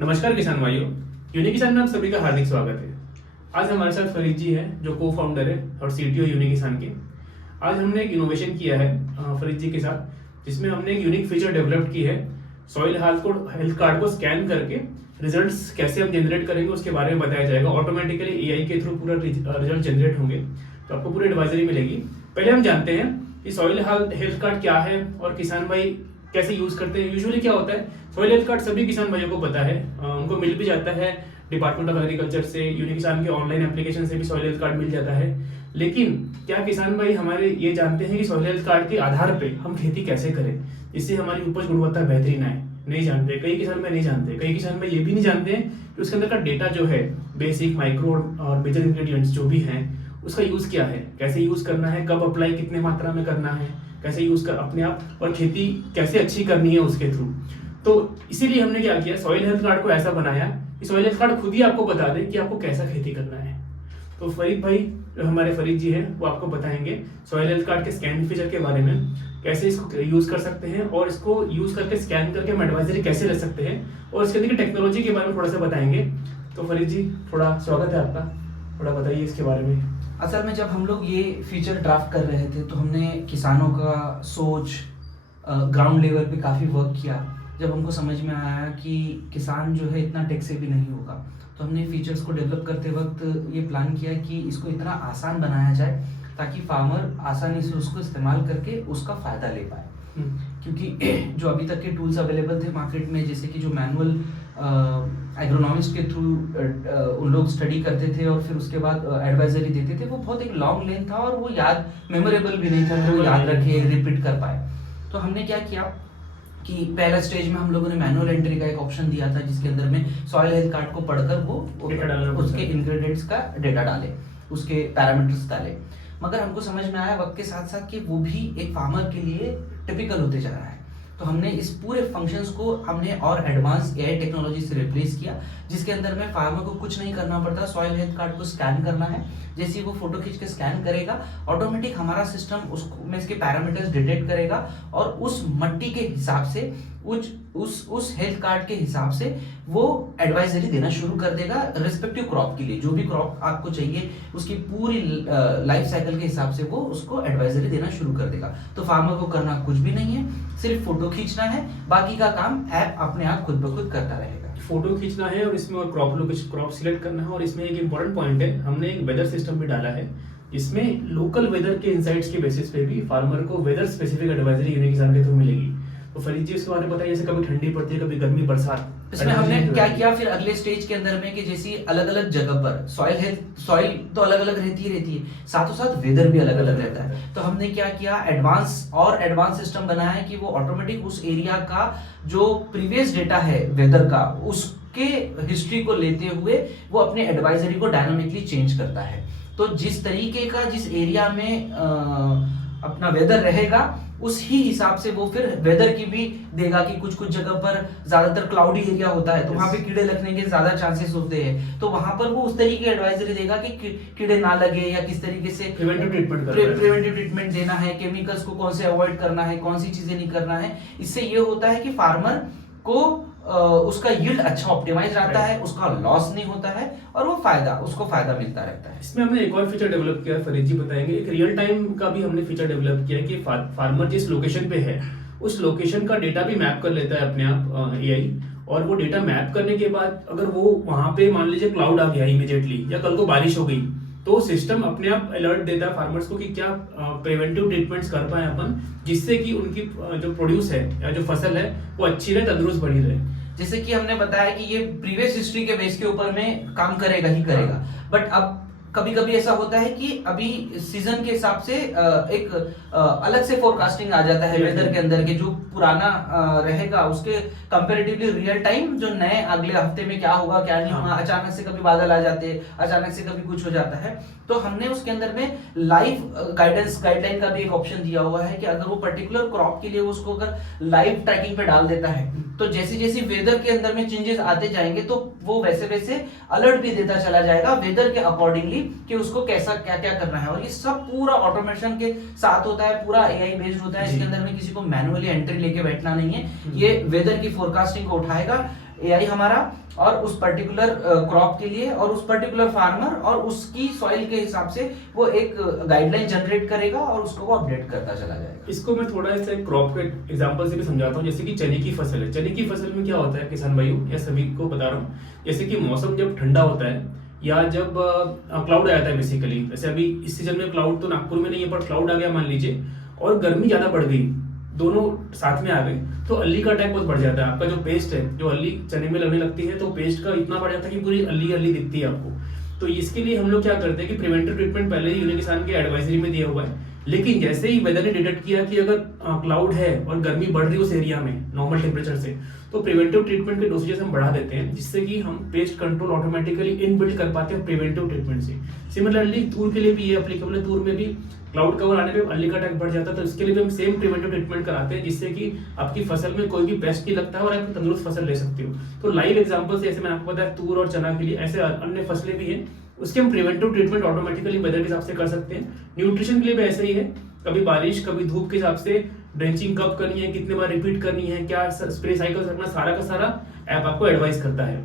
नमस्कार किसान भाइयों, यूनिक किसान में आप सभी का हार्दिक स्वागत है। आज हमारे साथ फरीद जी हैं जो को फाउंडर है और सीटीओ यूनिक किसान के। आज हमने एक इनोवेशन किया है फरीद जी के साथ, जिसमें हमने एक यूनिक फीचर डेवलप की है। सॉइल हेल्थ कार्ड को स्कैन करके रिजल्ट्स कैसे हम जनरेट करेंगे उसके बारे में बताया जाएगा। ऑटोमेटिकली एआई के थ्रू पूरा रिजल्ट जनरेट होंगे, तो आपको पूरी एडवाइजरी मिलेगी। पहले हम जानते हैं कि सॉइल हेल्थ कार्ड क्या है और किसान भाई कैसे यूज करते हैं। यूजुअली क्या होता है, सॉइल हेल्थ कार्ड सभी किसान भाइयों को पता है, उनको मिल भी जाता है डिपार्टमेंट ऑफ एग्रीकल्चर से, यूनिक किसान के ऑनलाइन एप्लीकेशन से भी सॉइल हेल्थ कार्ड मिल जाता है। लेकिन क्या किसान भाई हमारे ये जानते हैं कि सॉइल हेल्थ कार्ड के आधार पे हम खेती कैसे करें जिससे हमारी उपज गुणवत्ता बेहतरीन आए? नहीं जानते, कई किसान भाई नहीं जानते। कई किसान भाई ये भी नहीं जानते हैं कि उसके अंदर का डेटा जो है, बेसिक, माइक्रो और मेजर इंग्रेडिएंट्स जो भी हैं, उसका यूज क्या है, कैसे यूज करना है, कब अप्लाई कितने मात्रा में करना है, कैसे यूज कर अपने आप, और खेती कैसे अच्छी करनी है उसके थ्रू। तो इसीलिए हमने क्या किया, सॉइल हेल्थ कार्ड को ऐसा बनाया कि सॉइल हेल्थ कार्ड खुद ही आपको बता दे कि आपको कैसा खेती करना है। तो फरीद भाई, जो हमारे फरीद जी हैं, वो आपको बताएंगे सॉइल हेल्थ कार्ड के स्कैन फीचर के बारे में, कैसे इसको यूज कर सकते हैं और इसको यूज करके स्कैन करके हम एडवाइजरी कैसे ले सकते हैं, और इसके अंदर की टेक्नोलॉजी के बारे में थोड़ा सा बताएंगे। तो फरीद जी, थोड़ा स्वागत है आपका, थोड़ा बताइए इसके बारे में। असल में जब हम लोग ये फीचर ड्राफ्ट कर रहे थे तो हमने किसानों का सोच ग्राउंड लेवल पे काफ़ी वर्क किया। जब हमको समझ में आया कि किसान जो है इतना टेक से भी नहीं होगा, तो हमने फीचर्स को डेवलप करते वक्त ये प्लान किया कि इसको इतना आसान बनाया जाए ताकि फार्मर आसानी से उसको इस्तेमाल करके उसका फ़ायदा ले पाए। क्योंकि जो अभी तक के टूल्स अवेलेबल थे मार्केट में, जैसे कि जो मैनुअल एग्रोनॉमिस्ट के थ्रू उन लोग स्टडी करते थे और फिर उसके बाद एडवाइजरी देते थे, वो बहुत एक लॉन्ग लेंथ था और वो याद मेमोरेबल भी नहीं था कि वो याद रखे, रिपीट कर पाए। तो हमने क्या किया कि पहला स्टेज में हम लोगों ने मैनुअल एंट्री का एक ऑप्शन दिया था, जिसके अंदर में सॉइल हेल्थ कार्ड को पढ़कर वो उसके इंग्रेडिएंट्स का डेटा डाले, उसके पैरामीटर्स डाले। मगर हमको समझ में आया वक्त के साथ साथ कि वो भी एक फार्मर के लिए टिपिकल होते जा रहा है। तो हमने इस पूरे फंक्शंस को हमने और एडवांस एआई टेक्नोलॉजी से रिप्लेस किया, जिसके अंदर में फार्मर को कुछ नहीं करना पड़ता। सॉइल हेल्थ कार्ड को स्कैन करना है, जैसे ही वो फोटो खींच के स्कैन करेगा, ऑटोमेटिक हमारा सिस्टम उसको में इसके पैरामीटर्स डिटेक्ट करेगा और उस मट्टी के हिसाब से उस हेल्थ कार्ड के हिसाब से वो एडवाइजरी देना शुरू कर देगा रिस्पेक्टिव क्रॉप के लिए। जो भी क्रॉप आपको चाहिए उसकी पूरी लाइफ साइकिल के हिसाब से वो उसको एडवाइजरी देना शुरू कर देगा। तो फार्मर को करना कुछ भी नहीं है, सिर्फ फोटो खींचना है, बाकी का काम ऐप अपने आप खुद ब खुद करता रहेगा। फोटो खींचना है और इसमें और क्रॉप सिलेक्ट करना है। और इसमें एक इंपॉर्टेंट पॉइंट है, हमने एक वेदर सिस्टम भी डाला है, इसमें लोकल वेदर के इंसाइट्स के बेसिस पे भी फार्मर को वेदर स्पेसिफिक एडवाइजरी यूनिक किसान के थ्रू मिलेगी। तो फरीद जी, इसके बारे में बताइए, जैसे कभी ठंडी पड़ती है, कभी गर्मी, बरसात, इसमें हमने क्या किया फिर अगले स्टेज के अंदर में कि जैसी अलग अलग जगह पर सॉइल तो अलग अलग रहती है, साथों साथ वेदर भी अलग अलग रहता है। तो हमने क्या किया, एडवांस सिस्टम बनाया है कि वो ऑटोमेटिक उस एरिया का जो प्रीवियस डेटा है वेदर का, उसके हिस्ट्री को लेते हुए वो अपने एडवाइजरी को डायनामिकली चेंज करता है। तो जिस तरीके का जिस एरिया में अपना वेदर रहेगा, उस ही हिसाब से वो फिर वेदर की भी देगा कि कुछ जगह पर ज्यादातर क्लाउडी एरिया होता है तो वहां पे कीड़े लगने के ज्यादा चांसेस होते हैं, तो वहां पर वो उस तरीके की एडवाइजरी देगा कि कीड़े ना लगे या किस तरीके से प्रिवेंटिव ट्रीटमेंट देना है, केमिकल्स को कौन से अवॉइड करना है, कौन सी चीजें नहीं करना है। इससे ये होता है कि फार्मर को उसका यील्ड अच्छा ऑप्टिमाइज रहता है, उसका लॉस नहीं होता है और वो उसको फायदा मिलता रहता है। इसमें हमने एक और फीचर डेवलप किया, फरीद जी बताएंगे। एक रियल टाइम का भी हमने फीचर डेवलप किया कि फार्मर जिस लोकेशन पे है उस लोकेशन का डेटा भी मैप कर लेता है अपने आप एआई। और वो डेटा मैप करने के बाद अगर वो वहां पे मान लीजिए क्लाउड आ गया इमीडिएटली, या कल को बारिश हो गई, तो सिस्टम अपने आप अलर्ट देता है फार्मर्स को कि क्या प्रिवेंटिव ट्रीटमेंट्स कर पाए अपन, जिससे कि उनकी जो प्रोड्यूस है या जो फसल है वो अच्छी रहे, तंदुरुस्त बनी रहे। जैसे कि हमने बताया कि ये प्रीवियस हिस्ट्री के बेस के ऊपर में काम करेगा ही करेगा, बट अब कभी कभी ऐसा होता है कि अभी सीजन के हिसाब से एक अलग से फोरकास्टिंग आ जाता है वेदर के अंदर के, जो पुराना रहेगा उसके कंपैरेटिवली रियल टाइम जो नए अगले हफ्ते में क्या होगा क्या नहीं होगा, अचानक से कभी बादल आ जाते हैं, अचानक से कभी कुछ हो जाता है। तो हमने उसके अंदर में लाइव गाइडलाइन का भी एक ऑप्शन दिया हुआ है कि अगर वो पर्टिकुलर क्रॉप के लिए उसको अगर लाइव ट्रैकिंग पे डाल देता है, तो जैसे जैसे वेदर के अंदर में चेंजेस आते जाएंगे तो वो वैसे वैसे अलर्ट भी देता चला जाएगा वेदर के अकॉर्डिंगली कि उसको कैसा क्या क्या करना है। और ये सब पूरा ऑटोमेशन के साथ होता है, पूरा एआई बेस्ड होता है। इसके अंदर में किसी को मैनुअली एंट्री लेके बैठना नहीं है, ये वेदर की फोरकास्टिंग को उठाएगा, एआई हमारा और उस पर्टिकुलर क्रॉप के लिए और उस पर्टिकुलर फार्मर और उसकी सॉइल के हिसाब से वो एक गाइडलाइन जनरेट करेगा और उसको वो अपडेट करता चला जाएगा। इसको मैं थोड़ा सा क्रॉप के एग्जांपल से भी समझाता हूँ। जैसे कि चने की फसल है, चने की फसल में क्या होता है किसान भाइयों या सभी को बता रहा हूँ, जैसे कि मौसम जब ठंडा होता है या जब क्लाउड आ जाता है बेसिकली, जैसे अभी इस सीजन में क्लाउड तो नागपुर में नहीं है पर क्लाउड आ गया मान लीजिए, और गर्मी ज्यादा बढ़ गई, दोनों साथ में आ गए, तो अल्ली का अटैक बहुत बढ़ जाता है। आपका जो पेस्ट है, जो अल्ली चने में लगने लगती है, तो पेस्ट का इतना बढ़ जाता है कि पूरी अल्ली अल्ली दिखती है आपको। तो इसके लिए हम लोग क्या करते हैं कि प्रिवेंटिव ट्रीटमेंट पहले ही यूनिक किसान के एडवाइजरी में दिया हुआ है, लेकिन जैसे ही वेदर ने डिटेक्ट किया कि अगर क्लाउड है और गर्मी बढ़ रही है उस एरिया में नॉर्मल टेम्परेचर से, तो प्रिवेंटिव ट्रीटमेंट के डोसेजेस हम बढ़ा देते हैं, जिससे कि हम पेस्ट कंट्रोल ऑटोमेटिकली इनबिल्ट कर पाते हैं प्रिवेंटिव ट्रीटमेंट से। सिमिलरली तूर के लिए भी ये एप्लीकेबल है, तूर में भी क्लाउड कवर आने पे अल्ली का अटैक बढ़ जाता है, तो इसके लिए भी हम सेम प्रिवेंटिव ट्रीटमेंट कराते हैं, जिससे कि आपकी फसल में कोई भी पेस्ट नहीं लगता है और आप तंदुरुस्त फसल ले सकते हो। तो लाइव एग्जांपल से, जैसे मैंने आपको बताया तूर और चना के लिए, ऐसे अन्य फसलें भी हैं, उसके हम प्रिवेंटिव ट्रीटमेंट ऑटोमेटिकली वेदर के हिसाब से कर सकते हैं। न्यूट्रिशन के लिए भी ऐसे ही है, कभी बारिश कभी धूप के हिसाब से ड्रेंचिंग कब करनी है, कितने बार रिपीट करनी है, क्या स्प्रे साइकिल रखना, सारा का सारा ऐप आपको एडवाइस करता है।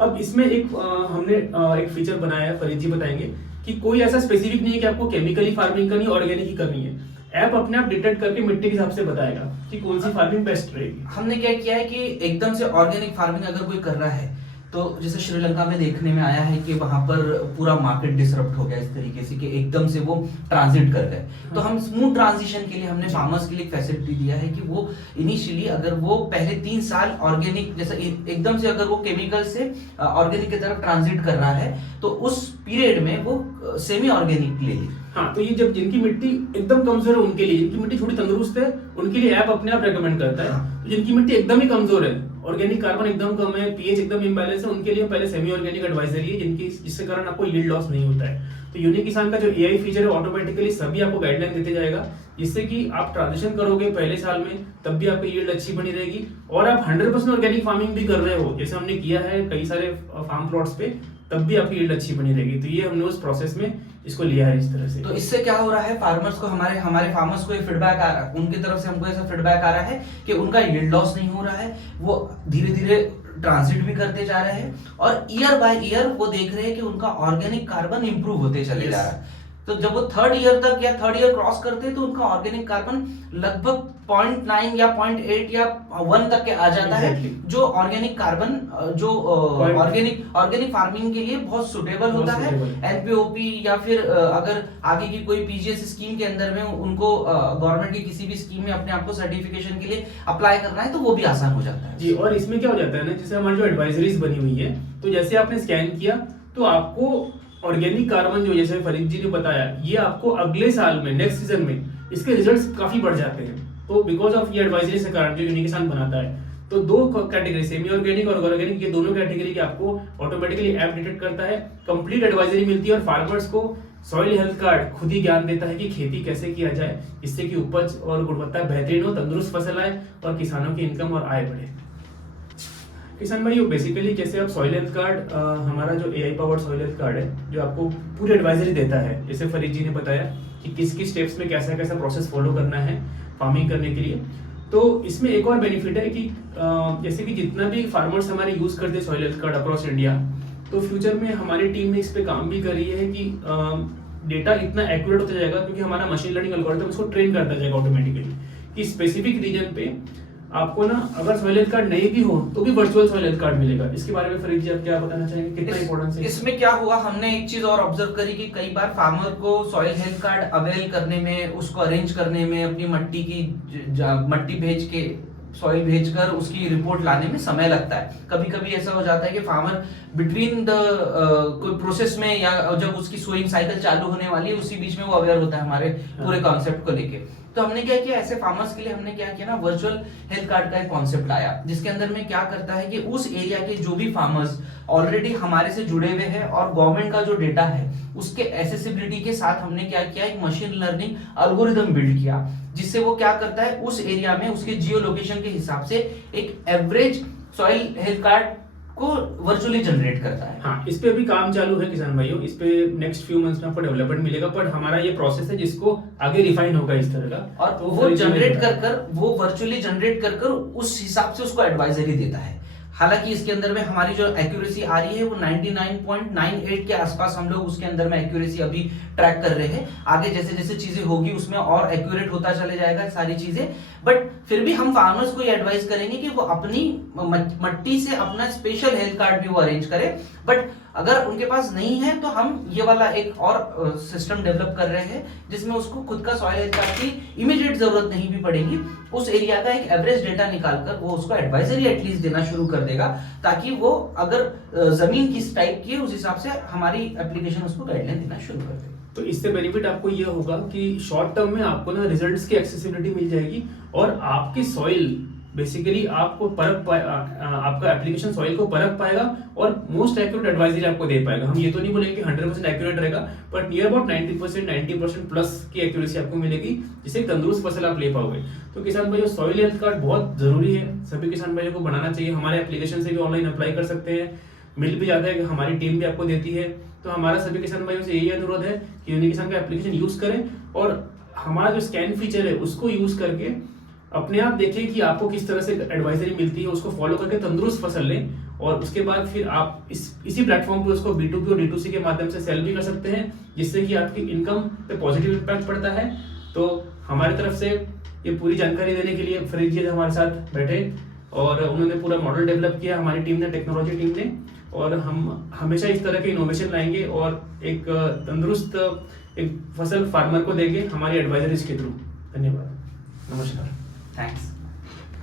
अब इसमें हमने एक फीचर बनाया है, फरीद जी बताएंगे कि कोई ऐसा स्पेसिफिक नहीं है कि आपको केमिकली फार्मिंग करनी है, ऑर्गेनिक ही करनी है। ऐप अपने आप डिटेक्ट करके मिट्टी के हिसाब से बताएगा कि कौन सी फार्मिंग बेस्ट रहेगी। हमने क्या किया है कि एकदम से ऑर्गेनिक फार्मिंग अगर कोई कर रहा है, तो जैसे श्रीलंका में देखने में आया है कि वहां पर पूरा मार्केट डिसरप्ट हो गया इस तरीके से कि एकदम से वो ट्रांजिट कर गए। तो हम स्मूथ ट्रांजिशन के लिए हमने फार्मर्स के लिए फैसिलिटी दिया है कि वो इनिशियली अगर वो पहले 3 साल ऑर्गेनिक, जैसे एकदम से अगर वो केमिकल से ऑर्गेनिक की तरफ ट्रांजिट कर रहा है, तो उस पीरियड में वो सेमी ऑर्गेनिक ले ले। हाँ, तो ये जब जिनकी मिट्टी एकदम कमजोर है उनके लिए, जिनकी मिट्टी थोड़ी तंदुरुस्त है उनके लिए ऐप अपने आप रेकमेंड करता है। तो जिनकी मिट्टी एकदम ही कमजोर है, ऑर्गेनिक कार्बन एकदम कम है, पीएच एकदम इम्बैलेंस है, उनके लिए पहले सेमी ऑर्गेनिक एडवाइजरी है, जिसके कारण आपको यील्ड लॉस नहीं होता है। तो यूनिक किसान का जो एआई फीचर है ऑटोमेटिकली सभी आपको गाइडलाइन देते जाएगा, जिससे कि आप ट्रांजिशन करोगे पहले साल में तब भी आपकी यील्ड अच्छी बनी रहेगी, और आप 100% ऑर्गेनिक फार्मिंग भी कर रहे हो जैसे हमने किया है कई सारे फार्म प्लॉट्स पे, तब भी आपकी यील्ड अच्छी बनी रहेगी। तो ये हमने उस प्रोसेस में इसको लिया है इस तरह से। तो इससे क्या हो रहा है, फार्मर्स को हमारे फार्मर्स को एक फीडबैक आ रहा है, उनकी तरफ से हमको ऐसा फीडबैक आ रहा है कि उनका यील्ड लॉस नहीं हो रहा है, वो धीरे धीरे ट्रांजिट भी करते जा रहे हैं और ईयर बाय ईयर वो देख रहे हैं कि उनका ऑर्गेनिक कार्बन इंप्रूव होते चले जा रहा है। तो जब वो 3rd ईयर तक या 3rd ईयर क्रॉस करते हैं तो उनका ऑर्गेनिक कार्बन लगभग 0.9 या 0.8 या 1 तक के आ जाता है, जो ऑर्गेनिक कार्बन जो ऑर्गेनिक फार्मिंग के लिए बहुत सुटेबल होता है। एनपीओपी या फिर अगर आगे की कोई पीजीएस स्कीम के अंदर में उनको गवर्नमेंट की किसी भी स्कीम में अपने आप को सर्टिफिकेशन के लिए अप्लाई करना है तो वो भी आसान हो जाता है जी। और इसमें क्या हो जाता है ना, जैसे हमारी जो एडवाइजरीज बनी हुई है, तो जैसे आपने स्कैन किया तो आपको ऑर्गेनिक कार्बन जो जैसे फरीद जी ने बताया, ये आपको अगले साल में नेक्स्ट सीजन में इसके रिजल्ट्स काफी बढ़ जाते हैं। तो बिकॉज ऑफ ये एडवाइजरी से कारण जो यूनिक किसान बनाता है, तो 2 कैटेगरी सेमी ऑर्गेनिक और ऑर्गेनिक, ये दोनों कैटेगरी के आपको ऑटोमेटिकली ऐप डिटेक्ट करता है, कंप्लीट एडवाइजरी मिलती है और फार्मर्स को सॉइल हेल्थ कार्ड खुद ही ज्ञान देता है कि खेती कैसे किया जाए, जिससे कि उपज और गुणवत्ता बेहतरीन हो, तंदुरुस्त फसल आए और किसानों की इनकम और आय बढ़े। किसान भाई बेसिकली कैसे आप सॉइल हेल्थ कार्ड, हमारा जो AI powered soil health card है जो आपको पूरी एडवाइजरी देता है, जैसे फरीद जी ने बताया कि किस किस स्टेप्स में कैसा कैसा प्रोसेस फॉलो करना है फार्मिंग करने के लिए। तो इसमें एक और बेनिफिट है कि जैसे कि जितना भी फार्मर्स हमारे यूज करते हैं soil health card across India, तो फ्यूचर में हमारी टीम ने इस पे काम भी कर रही है कि डेटा इतना एक्यूरेट होता जाएगा, क्योंकि हमारा मशीन लर्निंग एल्गोरिथम इसको ट्रेन करता जाएगा ऑटोमेटिकली कि स्पेसिफिक रीजन पे आपको ना अगर सॉइल हेल्थ कार्ड नहीं भी हो तो भी वर्चुअल सॉइल हेल्थ कार्ड मिलेगा। इसके बारे में फरीद जी आप क्या बताना चाहेंगे, कितना इंपॉर्टेंस है इसमें? क्या हुआ, हमने एक चीज और ऑब्जर्व करी कि कई बार फार्मर को सॉइल हेल्थ कार्ड अवेल करने में, उसको अरेंज करने में, अपनी मट्टी भेज के सॉइल भेजकर उसकी रिपोर्ट लाने में समय लगता है। कभी कभी ऐसा हो जाता है कि फार्मर बिटवीन द कोई प्रोसेस में या जब उसकी सोइंग साइकिल चालू होने वाली है उसी बीच में वो अवेयर होता है हमारे पूरे कॉन्सेप्ट को लेके। तो हमने क्या किया, ऐसे फार्मर्स के लिए हमने क्या किया ना, वर्चुअल हेल्थ कार्ड का एक कॉन्सेप्ट लाया, जिसके अंदर में क्या करता है कि उस एरिया के जो भी फार्मर्स ऑलरेडी हमारे से जुड़े हुए हैं और गवर्नमेंट का जो डेटा है उसके एसेसिबिलिटी के साथ हमने क्या किया, एक मशीन लर्निंग एल्गोरिथम बिल्ड किया, जिससे वो क्या करता है उस एरिया में उसके जियो लोकेशन के हिसाब से एक एवरेज सॉइल हेल्थ कार्ड को वर्चुअली जनरेट करता है। हाँ, इस पे अभी काम चालू है किसान भाइयों, इस पे नेक्स्ट फ्यू मंथ्स में आपको डेवलपमेंट मिलेगा, पर हमारा ये प्रोसेस है जिसको आगे रिफाइन होगा इस तरह का। और वो जनरेट कर वो वर्चुअली जनरेट कर उस हिसाब से उसको एडवाइजरी देता है। हालांकि इसके अंदर में हमारी जो एक्यूरेसी आ रही है वो 99.98 के आसपास हम लोग उसके अंदर में एक्यूरेसी अभी ट्रैक कर रहे हैं। आगे जैसे जैसे चीजें होगी उसमें और एक्यूरेट होता चले जाएगा सारी चीजें, बट फिर भी हम फार्मर्स को ये एडवाइस करेंगे कि वो अपनी मट्टी से अपना स्पेशल हेल्थ कार्ड भी वो अरेंज करें। बट अगर उनके पास नहीं है तो हम ये वाला एक और सिस्टम डेवलप कर रहे हैं जिसमें उसको खुद का सॉइल हेल्थ कार्ड की इमीडिएट जरूरत नहीं भी पड़ेगी। उस एरिया का एक एवरेज डेटा निकालकर वो उसको एडवाइजरी एटलीस्ट देना शुरू कर देगा, ताकि वो अगर जमीन किस टाइप की है उस हिसाब से हमारी एप्लीकेशन उसको गाइडलाइन देना शुरू कर देगा। तो इससे बेनिफिट आपको ये होगा कि शॉर्ट टर्म में आपको ना रिजल्ट्स की एक्सेसिबिलिटी मिल जाएगी और आपकी सॉइल बेसिकली आपको आपका एप्लीकेशन सॉइल को परख पाएगा और मोस्ट एक्यूरेट एडवाइजरी आपको दे पाएगा। हम ये तो नहीं बोलेंगे कि 100% एक्यूरेट रहेगा, बट नियर अबाउट 90% प्लस की एक्यूरेसी आपको मिलेगी, जिससे तंदुरुस्त फसल आप ले पाओगे। तो किसान भाइयों, सॉइल हेल्थ कार्ड बहुत जरूरी है, सभी किसान भाइयों को बनाना चाहिए। हमारे एप्लीकेशन से भी ऑनलाइन अप्लाई कर सकते हैं, मिल भी जाता है कि हमारी टीम भी आपको देती है। तो हमारा सभी किसान भाइयों से यही अनुरोध है कि यूनिकिसान का एप्लीकेशन यूज करें और हमारा जो स्कैन फीचर है उसको यूज करके अपने आप देखें कि आपको किस तरह से एडवाइजरी मिलती है, उसको फॉलो करके तंदुरुस्त फसल लें और उसके बाद फिर आप इसी प्लेटफॉर्म पे उसको B2B और D2C के माध्यम से सेल भी कर सकते हैं, जिससे कि आपकी इनकम पे पॉजिटिव इम्पैक्ट पड़ता है। तो हमारी तरफ से ये पूरी जानकारी देने के लिए फरीद जी हमारे साथ बैठे और उन्होंने पूरा मॉडल डेवलप किया, हमारी टीम ने, टेक्नोलॉजी टीम ने, और हम हमेशा इस तरह के इनोवेशन लाएंगे और एक तंदुरुस्त एक फसल फार्मर को देंगे हमारी एडवाइजरीज के थ्रू। धन्यवाद, नमस्कार, थैंक्स।